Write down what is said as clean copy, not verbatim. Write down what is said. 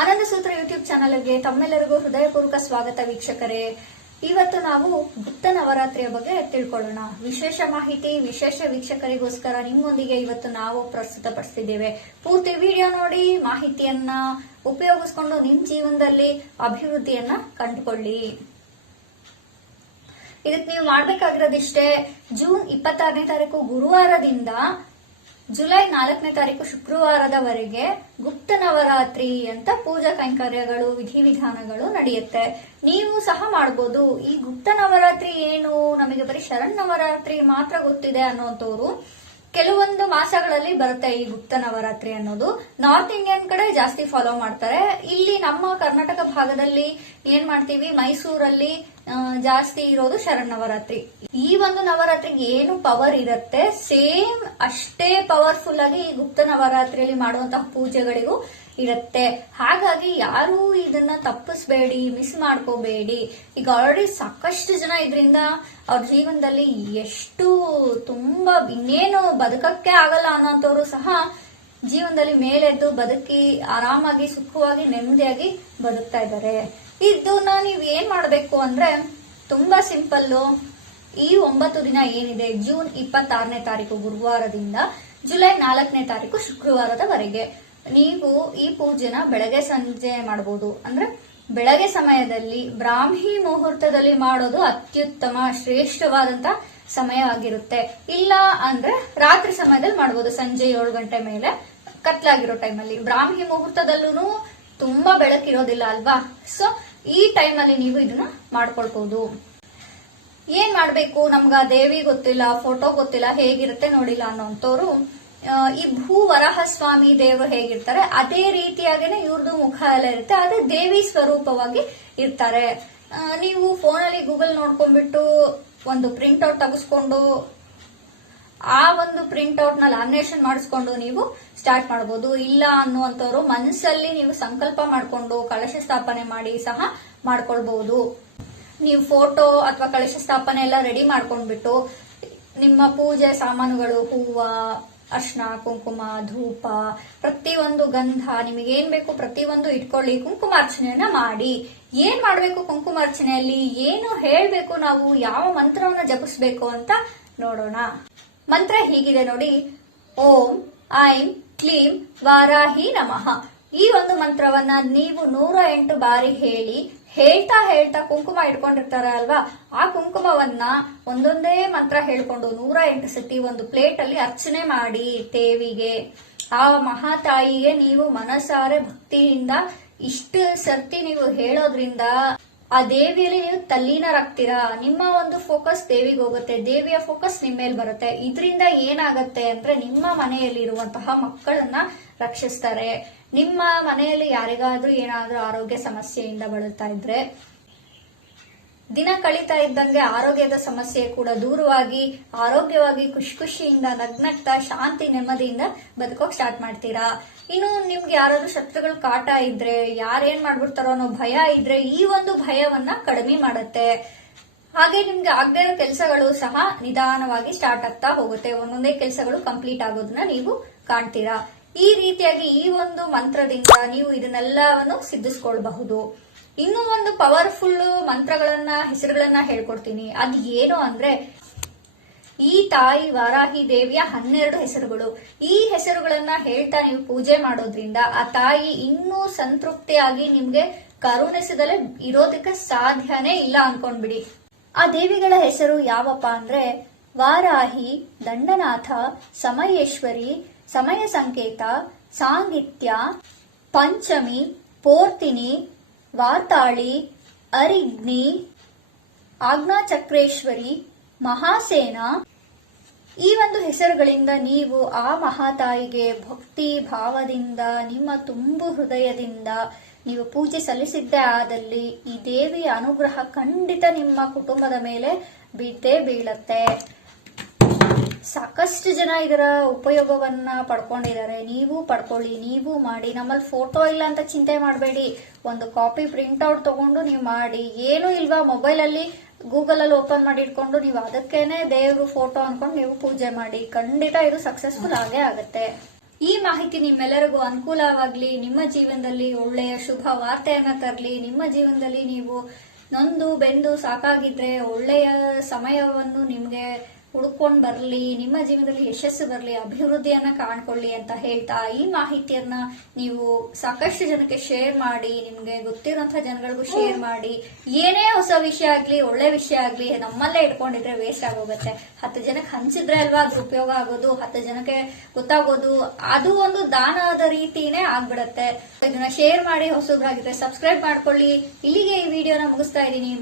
ಆನಂದ ಸೂತ್ರ ಯೂಟ್ಯೂಬ್ ಚಾನೆಲ್ಗೆ ತಮ್ಮೆಲ್ಲರಿಗೂ ಹೃದಯಪೂರ್ವಕ ಸ್ವಾಗತ ವೀಕ್ಷಕರೇ. ಇವತ್ತು ನಾವು ಗುಪ್ತ ನವರಾತ್ರಿಯ ಬಗ್ಗೆ ತಿಳ್ಕೊಳ್ಳೋಣ. ವಿಶೇಷ ಮಾಹಿತಿ, ವಿಶೇಷ ವೀಕ್ಷಕರಿಗೋಸ್ಕರ ನಿಮ್ಮೊಂದಿಗೆ ಇವತ್ತು ನಾವು ಪ್ರಸ್ತುತಪಡಿಸ್ತಿದ್ದೇವೆ. ಪೂರ್ತಿ ವಿಡಿಯೋ ನೋಡಿ, ಮಾಹಿತಿಯನ್ನ ಉಪಯೋಗಿಸಿಕೊಂಡು ನಿಮ್ಮ ಜೀವನದಲ್ಲಿ ಅಭಿವೃದ್ಧಿಯನ್ನ ಕಂಡುಕೊಳ್ಳಿ. ಇದಕ್ಕೆ ನೀವು ಮಾಡ್ಬೇಕಾಗಿರೋದಿಷ್ಟೇ. ಜೂನ್ 26ನೇ ತಾರೀಕು ಗುರುವಾರದಿಂದ ಜುಲೈ 4ನೇ ತಾರೀಕು ಶುಕ್ರವಾರದವರೆಗೆ ಗುಪ್ತ ನವರಾತ್ರಿ ಅಂತ ಪೂಜಾ ಕೈಂಕರ್ಯಗಳು, ವಿಧಿವಿಧಾನಗಳು ನಡೆಯುತ್ತೆ. ನೀವು ಸಹ ಮಾಡಬಹುದು. ಈ ಗುಪ್ತ ನವರಾತ್ರಿ ಏನು, ನಮಗೆ ಬರೀ ಶರನ್ನವರಾತ್ರಿ ಮಾತ್ರ ಗೊತ್ತಿದೆ ಅನ್ನೋಂಥವ್ರು ಕೆಲವೊಂದು ಮಾಸಗಳಲ್ಲಿ ಬರುತ್ತೆ ಈ ಗುಪ್ತ ನವರಾತ್ರಿ ಅನ್ನೋದು. ನಾರ್ತ್ ಇಂಡಿಯನ್ ಕಡೆ ಜಾಸ್ತಿ ಫಾಲೋ ಮಾಡ್ತಾರೆ. ಇಲ್ಲಿ ನಮ್ಮ ಕರ್ನಾಟಕ ಭಾಗದಲ್ಲಿ ಏನ್ ಮಾಡ್ತೀವಿ, ಮೈಸೂರಲ್ಲಿ ಜಾಸ್ತಿ ಇರೋದು ಶರನ್ನವರಾತ್ರಿ. ಈ ಒಂದು ನವರಾತ್ರಿಗೆ ಏನು ಪವರ್ ಇರುತ್ತೆ, ಸೇಮ್ ಅಷ್ಟೇ ಪವರ್ಫುಲ್ ಆಗಿ ಈ ಗುಪ್ತ ನವರಾತ್ರಿಯಲ್ಲಿ ಮಾಡುವಂತಹ ಪೂಜೆಗಳಿಗೂ ಇರುತ್ತೆ. ಹಾಗಾಗಿ ಯಾರು ಇದನ್ನ ತಪ್ಪಿಸ್ಬೇಡಿ, ಮಿಸ್ ಮಾಡ್ಕೋಬೇಡಿ. ಈಗ ಆಲ್ರೆಡಿ ಸಾಕಷ್ಟು ಜನ ಇದರಿಂದ ಅವ್ರ ಜೀವನದಲ್ಲಿ ಎಷ್ಟು ತುಂಬಾ ಇನ್ನೇನು ಬದುಕಕ್ಕೆ ಆಗಲ್ಲ ಅನ್ನೋಂಥವ್ರು ಸಹ ಜೀವನದಲ್ಲಿ ಮೇಲೆದ್ದು ಬದುಕಿ ಆರಾಮಾಗಿ, ಸುಖವಾಗಿ, ನೆಮ್ಮದಿಯಾಗಿ ಬದುಕ್ತಾ ಇದ್ದಾರೆ. ಇದನ್ನ ನೀವ್ ಏನ್ ಮಾಡ್ಬೇಕು ಅಂದ್ರೆ ತುಂಬಾ ಸಿಂಪಲ್ಲು. ಈ 9 ದಿನ ಏನಿದೆ, ಜೂನ್ 26ನೇ ತಾರೀಕು ಗುರುವಾರದಿಂದ ಜುಲೈ 4ನೇ ತಾರೀಕು ಶುಕ್ರವಾರದವರೆಗೆ ನೀವು ಈ ಪೂಜೆನ ಬೆಳಗ್ಗೆ ಸಂಜೆ ಮಾಡಬಹುದು. ಅಂದ್ರೆ ಬೆಳಗ್ಗೆ ಸಮಯದಲ್ಲಿ ಬ್ರಾಹ್ಮಿ ಮುಹೂರ್ತದಲ್ಲಿ ಮಾಡೋದು ಅತ್ಯುತ್ತಮ, ಶ್ರೇಷ್ಠವಾದಂತ ಸಮಯ ಆಗಿರುತ್ತೆ. ಇಲ್ಲ ಅಂದ್ರೆ ರಾತ್ರಿ ಸಮಯದಲ್ಲಿ ಮಾಡಬಹುದು, ಸಂಜೆ 7 ಗಂಟೆ ಮೇಲೆ ಕತ್ಲಾಗಿರೋ ಟೈಮಲ್ಲಿ. ಬ್ರಾಹ್ಮಿ ಮುಹೂರ್ತದಲ್ಲೂ ತುಂಬಾ ಬೆಳಕಿರೋದಿಲ್ಲ ಅಲ್ವಾ, ಸೊ ಈ ಟೈಮಲ್ಲಿ ನೀವು ಇದನ್ನ ಮಾಡ್ಕೊಳ್ಬಹುದು. ಏನ್ ಮಾಡ್ಬೇಕು, ನಮ್ಗ ದೇವಿ ಗೊತ್ತಿಲ್ಲ, ಫೋಟೋ ಗೊತ್ತಿಲ್ಲ, ಹೇಗಿರುತ್ತೆ ನೋಡಿಲ್ಲ ಅನ್ನೋಂಥವ್ರು ಈ ಭೂ ವರಾಹ ಸ್ವಾಮಿ ದೇವರು ಹೇಗಿರ್ತಾರೆ ಅದೇ ರೀತಿಯಾಗೇನೆ ಇವ್ರದ್ದು ಮುಖ ಎಲ್ಲ ಇರುತ್ತೆ. ಅದೇ ದೇವಿ ಸ್ವರೂಪವಾಗಿ ಇರ್ತಾರೆ. ನೀವು ಫೋನಲ್ಲಿ ಗೂಗಲ್ ನೋಡ್ಕೊಂಡ್ಬಿಟ್ಟು ಒಂದು ಪ್ರಿಂಟ್ ಔಟ್ ತೆಗೆಸ್ಕೊಂಡು ಆ ಒಂದು ಪ್ರಿಂಟ್ ಔಟ್ ನ ಲ್ಯಾಮಿನೇಷನ್ ಮಾಡಿಸ್ಕೊಂಡು ನೀವು ಸ್ಟಾರ್ಟ್ ಮಾಡಬಹುದು. ಇಲ್ಲ ಅನ್ನುವಂಥವ್ರು ಮನಸ್ಸಲ್ಲಿ ನೀವು ಸಂಕಲ್ಪ ಮಾಡಿಕೊಂಡು ಕಳಶ ಸ್ಥಾಪನೆ ಮಾಡಿ ಸಹ ಮಾಡ್ಕೊಳ್ಬಹುದು. ನೀವು ಫೋಟೋ ಅಥವಾ ಕಳಶ ಸ್ಥಾಪನೆ ಎಲ್ಲ ರೆಡಿ ಮಾಡ್ಕೊಂಡ್ಬಿಟ್ಟು ನಿಮ್ಮ ಪೂಜೆ ಸಾಮಾನುಗಳು, ಹೂವ, ಅರ್ಶನ, ಕುಂಕುಮ, ಧೂಪ, ಪ್ರತಿಯೊಂದು ಗಂಧ, ನಿಮಗೆ ಏನ್ ಬೇಕು ಪ್ರತಿಯೊಂದು ಇಟ್ಕೊಳ್ಳಿ. ಕುಂಕುಮಾರ್ಚನೆಯನ್ನ ಮಾಡಿ. ಏನ್ ಮಾಡ್ಬೇಕು ಕುಂಕುಮಾರ್ಚನೆಯಲ್ಲಿ, ಏನು ಹೇಳ್ಬೇಕು, ನಾವು ಯಾವ ಮಂತ್ರವನ್ನ ಜಪಿಸ್ಬೇಕು ಅಂತ ನೋಡೋಣ. ಮಂತ್ರ ಹೀಗಿದೆ ನೋಡಿ: ಓಂ ಐಂ ಕ್ಲೀಂ ವಾರಾಹಿ ನಮಃ. ಈ ಒಂದು ಮಂತ್ರವನ್ನ ನೀವು 108 ಬಾರಿ ಹೇಳಿ. ಹೇಳ್ತಾ ಹೇಳ್ತಾ ಕುಂಕುಮ ಇಟ್ಕೊಂಡಿರ್ತಾರ ಅಲ್ವಾ, ಆ ಕುಂಕುಮವನ್ನ ಒಂದೊಂದೇ ಮಂತ್ರ ಹೇಳ್ಕೊಂಡು 108 ಸತಿ ಒಂದು ಪ್ಲೇಟ್ ಅಲ್ಲಿ ಅರ್ಚನೆ ಮಾಡಿ ದೇವಿಗೆ. ಆ ಮಹಾತಾಯಿಗೆ ನೀವು ಮನಸಾರೆ ಭಕ್ತಿಯಿಂದ ಇಷ್ಟು ಸರ್ತಿ ನೀವು ಹೇಳೋದ್ರಿಂದ ಆ ದೇವಿಯಲ್ಲಿ ನೀವು ತಲ್ಲೀನರಾಗ್ತೀರಾ. ನಿಮ್ಮ ಒಂದು ಫೋಕಸ್ ದೇವಿಗೆ ಹೋಗುತ್ತೆ, ದೇವಿಯ ಫೋಕಸ್ ನಿಮ್ಮ ಮೇಲೆ ಬರುತ್ತೆ. ಇದರಿಂದ ಏನಾಗತ್ತೆ ಅಂದ್ರೆ ನಿಮ್ಮ ಮನೆಯಲ್ಲಿ ಇರುವಂತಹ ಮಕ್ಕಳನ್ನ ರಕ್ಷಿಸ್ತಾರೆ. ನಿಮ್ಮ ಮನೆಯಲ್ಲಿ ಯಾರಿಗಾದ್ರೂ ಏನಾದ್ರೂ ಆರೋಗ್ಯ ಸಮಸ್ಯೆಯಿಂದ ಬಳಲ್ತಾ ಇದ್ರೆ ದಿನ ಕಳೀತಾ ಇದ್ದಂಗೆ ಆರೋಗ್ಯದ ಸಮಸ್ಯೆ ಕೂಡ ದೂರವಾಗಿ ಆರೋಗ್ಯವಾಗಿ ಖುಷಿಯಿಂದ ನಗ್ನಗ್ತಾ ಶಾಂತಿ ನೆಮ್ಮದಿಯಿಂದ ಬದುಕೋಕ್ ಸ್ಟಾರ್ಟ್ ಮಾಡ್ತೀರಾ. ಇನ್ನು ನಿಮ್ಗೆ ಯಾರಾದ್ರೂ ಶತ್ರುಗಳು ಕಾಟ ಇದ್ರೆ, ಯಾರೇನ್ ಮಾಡ್ಬಿಡ್ತಾರೋ ಅನ್ನೋ ಭಯ ಇದ್ರೆ ಈ ಒಂದು ಭಯವನ್ನ ಕಡಿಮೆ ಮಾಡುತ್ತೆ. ಹಾಗೆ ನಿಮ್ಗೆ ಆಗದೆ ಇರೋ ಕೆಲಸಗಳು ಸಹ ನಿಧಾನವಾಗಿ ಸ್ಟಾರ್ಟ್ ಆಗ್ತಾ ಹೋಗುತ್ತೆ. ಒಂದೊಂದೇ ಕೆಲಸಗಳು ಕಂಪ್ಲೀಟ್ ಆಗೋದನ್ನ ನೀವು ಕಾಣ್ತೀರಾ. ಈ ರೀತಿಯಾಗಿ ಈ ಒಂದು ಮಂತ್ರದಿಂದ ನೀವು ಇದನ್ನೆಲ್ಲವನ್ನು ಸಿದ್ಧಿಸ್ಕೊಳ್ಬಹುದು. ಇನ್ನೂ ಒಂದು ಪವರ್ಫುಲ್ ಮಂತ್ರಗಳನ್ನ, ಹೆಸರುಗಳನ್ನ ಹೇಳ್ಕೊಡ್ತೀನಿ. ಅದು ಏನು ಅಂದ್ರೆ, ಈ ತಾಯಿ ವಾರಾಹಿ ದೇವಿಯ 12 ಹೆಸರುಗಳು. ಈ ಹೆಸರುಗಳನ್ನ ಹೇಳ್ತಾ ನೀವು ಪೂಜೆ ಮಾಡೋದ್ರಿಂದ ಆ ತಾಯಿ ಇನ್ನೂ ಸಂತೃಪ್ತಿಯಾಗಿ ನಿಮ್ಗೆ ಕರುಣಿಸದಲ್ಲೇ ಇರೋದಕ್ಕೆ ಸಾಧ್ಯನೇ ಇಲ್ಲ ಅನ್ಕೊಂಡ್ಬಿಡಿ. ಆ ದೇವಿಗಳ ಹೆಸರು ಯಾವಪ್ಪ ಅಂದ್ರೆ ವಾರಾಹಿ, ದಂಡನಾಥ, ಸಮಯೇಶ್ವರಿ, ಸಮಯ ಸಂಕೇತ, ಸಾಂಗಿತ್ಯ, ಪಂಚಮಿ, ಪೋರ್ತಿನಿ, ವಾರ್ತಾಳಿ, ಅರಿಗ್ನಿ, ಆಜ್ಞಾಚಕ್ರೇಶ್ವರಿ, ಮಹಾಸೇನ. ಈ ಒಂದು ಹೆಸರುಗಳಿಂದ ನೀವು ಆ ಮಹಾತಾಯಿಗೆ ಭಕ್ತಿ ಭಾವದಿಂದ ನಿಮ್ಮ ತುಂಬು ಹೃದಯದಿಂದ ನೀವು ಪೂಜೆ ಸಲ್ಲಿಸಿದ್ದೇ ಆದಲ್ಲಿ ಈ ದೇವಿಯ ಅನುಗ್ರಹ ಖಂಡಿತ ನಿಮ್ಮ ಕುಟುಂಬದ ಮೇಲೆ ಬಿದ್ದೇ ಬೀಳತ್ತೆ. ಸಾಕಷ್ಟು ಜನ ಇದರ ಉಪಯೋಗವನ್ನ ಪಡ್ಕೊಂಡಿದ್ದಾರೆ. ನೀವು ಪಡ್ಕೊಳ್ಳಿ, ನೀವು ಮಾಡಿ. ನಮ್ಮಲ್ಲಿ ಫೋಟೋ ಇಲ್ಲ ಅಂತ ಚಿಂತೆ ಮಾಡಬೇಡಿ. ಒಂದು ಕಾಪಿ ಪ್ರಿಂಟ್ ಔಟ್ ತಗೊಂಡು ನೀವು ಮಾಡಿ. ಏನು ಇಲ್ವಾ, ಮೊಬೈಲ್ ಅಲ್ಲಿ ಗೂಗಲ್ ಅಲ್ಲಿ ಓಪನ್ ಮಾಡಿ ಇಟ್ಕೊಂಡು ನೀವು ಅದಕ್ಕೇನೆ ದೇವ್ರು ಫೋಟೋ ಅನ್ಕೊಂಡು ನೀವು ಪೂಜೆ ಮಾಡಿ. ಖಂಡಿತ ಇದು ಸಕ್ಸಸ್ಫುಲ್ ಆಗೇ ಆಗುತ್ತೆ. ಈ ಮಾಹಿತಿ ನಿಮ್ಮೆಲ್ಲರಿಗೂ ಅನುಕೂಲವಾಗ್ಲಿ, ನಿಮ್ಮ ಜೀವನದಲ್ಲಿ ಒಳ್ಳೆಯ ಶುಭ ವಾರ್ತೆಯನ್ನ ತರಲಿ, ನಿಮ್ಮ ಜೀವನದಲ್ಲಿ ನೀವು ನೊಂದು ಬೆಂದು ಸಾಕಾಗಿದ್ರೆ ಒಳ್ಳೆಯ ಸಮಯವನ್ನು ನಿಮ್ಗೆ ಹುಡ್ಕೊಂಡ್ ಬರ್ಲಿ, ನಿಮ್ಮ ಜೀವನದಲ್ಲಿ ಯಶಸ್ಸು ಬರ್ಲಿ, ಅಭಿವೃದ್ಧಿಯನ್ನ ಕಾಣ್ಕೊಳ್ಳಿ ಅಂತ ಹೇಳ್ತಾ ಈ ಮಾಹಿತಿಯನ್ನ ನೀವು ಸಾಕಷ್ಟು ಜನಕ್ಕೆ ಶೇರ್ ಮಾಡಿ, ನಿಮ್ಗೆ ಗೊತ್ತಿರುವಂತಹ ಜನಗಳಿಗೂ ಶೇರ್ ಮಾಡಿ. ಏನೇ ಹೊಸ ವಿಷಯ ಆಗ್ಲಿ, ಒಳ್ಳೆ ವಿಷಯ ಆಗ್ಲಿ, ನಮ್ಮಲ್ಲೇ ಇಟ್ಕೊಂಡಿದ್ರೆ ವೇಸ್ಟ್ ಆಗೋಗುತ್ತೆ. 10 ಜನಕ್ಕೆ ಹಂಚಿದ್ರೆ ಅಲ್ವಾ ಅದ್ರ ಉಪಯೋಗ ಆಗೋದು, 10 ಜನಕ್ಕೆ ಗೊತ್ತಾಗೋದು, ಅದು ಒಂದು ದಾನದ ರೀತಿನೇ ಆಗ್ಬಿಡತ್ತೆ. ಇದನ್ನ ಶೇರ್ ಮಾಡಿ, ಹೊಸಬ್ರಾಗಿದ್ರೆ ಸಬ್ಸ್ಕ್ರೈಬ್ ಮಾಡ್ಕೊಳ್ಳಿ. ಇಲ್ಲಿಗೆ ಈ ವಿಡಿಯೋನ ಮುಗಿಸ್ತಾ ಇದ್ದೀನಿ.